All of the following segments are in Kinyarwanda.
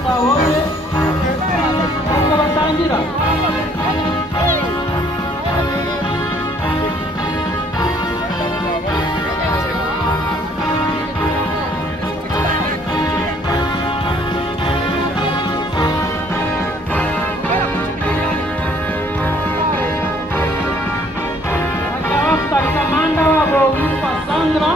twabonye uko batangira. Kamanda wabo witwa Sandra.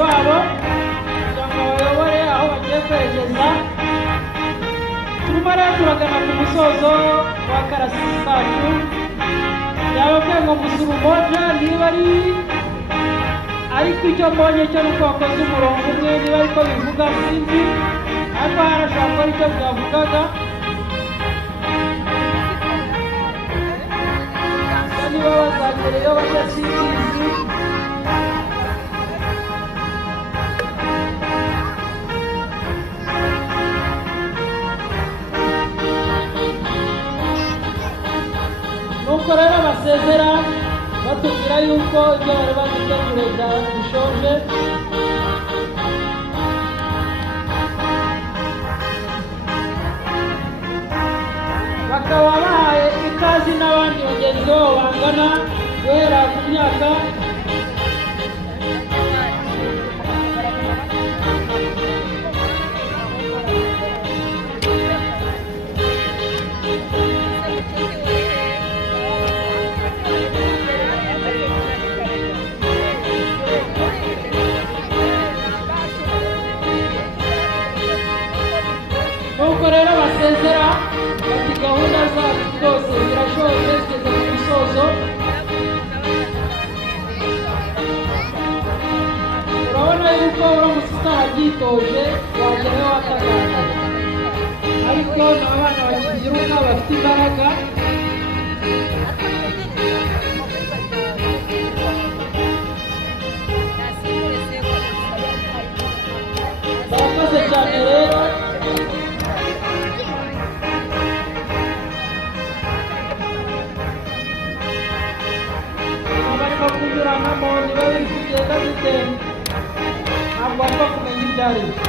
wabo kugira ngo bayobore aho bagiye kwerekeza. Turimo rero turagana ku musozo wa karasisi kacu. Yababwiye ngo musuru moja niba ari ariko icyo mbonye cyo nuko wakoze umurongo umwe, niba ariko bivuga sinzi, ariko harashobora kuba aricyo byavugaga. Niba bazagereyo badasizizi nuko rero basezera batubwira yuko ibyo bari baduteguriye bishoje. Bakaba bahaye ikazi n'abandi bagenzi babo bangana guhera ku myaka nuko rero basezera bati gahunda zacu zose zirashoje zigeze ku musozo. Urabona yuko uramutse utahabyitoje wagerayo wakagaragara, ariko ni abana bakibyiruka bafite imbaraga. Barakoze cyane rero. Abarimo kunyuranamo niba biri kugenda bite ntabwo wapfa kumenya ibyo ari byo.